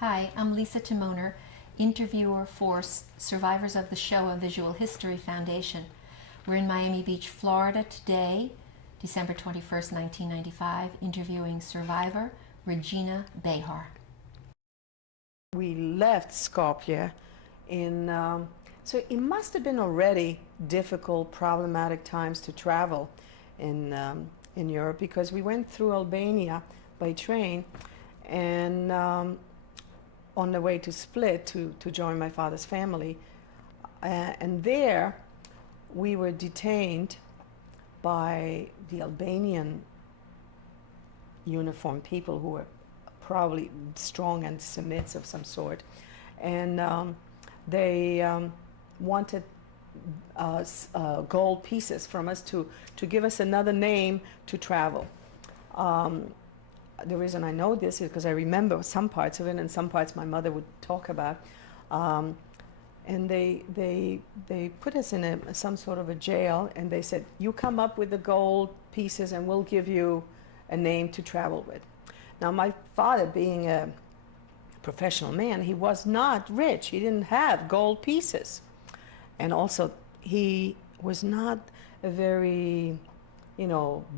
Hi, I'm Lisa Timoner, interviewer for Survivors of the Shoah Visual History Foundation. We're in Miami Beach, Florida today, December 21st, 1995, interviewing survivor Regina Behar. We left Skopje so it must have been already difficult, problematic times to travel in Europe, because we went through Albania by train and on the way to Split to join my father's family. And there we were detained by the Albanian uniformed people who were probably strong anti-Semites of some sort. And they wanted gold pieces from us to give us another name to travel. The reason I know this is because I remember some parts of it, and some parts my mother would talk about. And they put us in some sort of a jail, and they said, you come up with the gold pieces and we'll give you a name to travel with. Now, my father, being a professional man, he was not rich. He didn't have gold pieces. And also, he was not a very,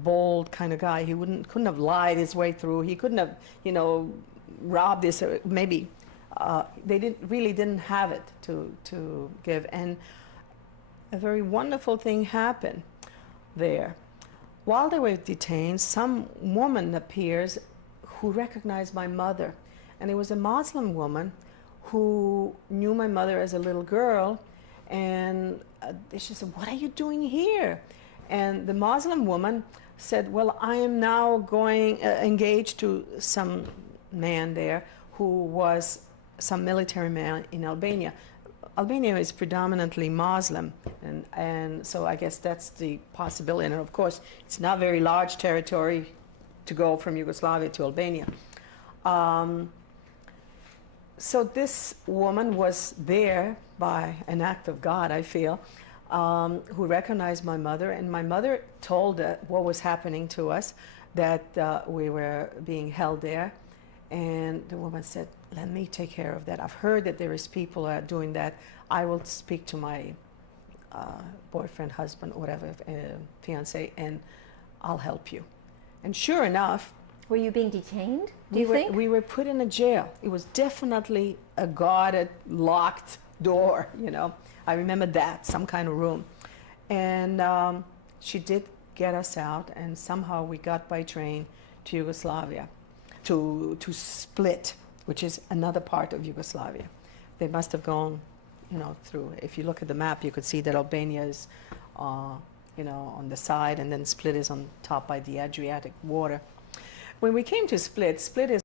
bold kind of guy. He couldn't have lied his way through. He couldn't have, robbed this. Maybe they really didn't have it to give. And a very wonderful thing happened there. While they were detained, some woman appears who recognized my mother. And it was a Muslim woman who knew my mother as a little girl. And she said, what are you doing here? And the Muslim woman said, well, I am now going engaged to some man there who was some military man in Albania. Albania is predominantly Muslim, and so I guess that's the possibility. And of course, it's not very large territory to go from Yugoslavia to Albania. So this woman was there by an act of God, I feel, who recognized my mother, and my mother told what was happening to us, that we were being held there. And the woman said, let me take care of that. I've heard that there is people doing that. I will speak to my boyfriend, husband, whatever, fiance, and I'll help you. And sure enough, were you being detained, do you think? We were put in a jail. It was definitely a guarded, locked door, I remember that, some kind of room. And she did get us out, and somehow we got by train to Yugoslavia, to Split, which is another part of Yugoslavia. They must have gone, through. If you look at the map, you could see that Albania is, on the side, and then Split is on top by the Adriatic water. When we came to Split, Split is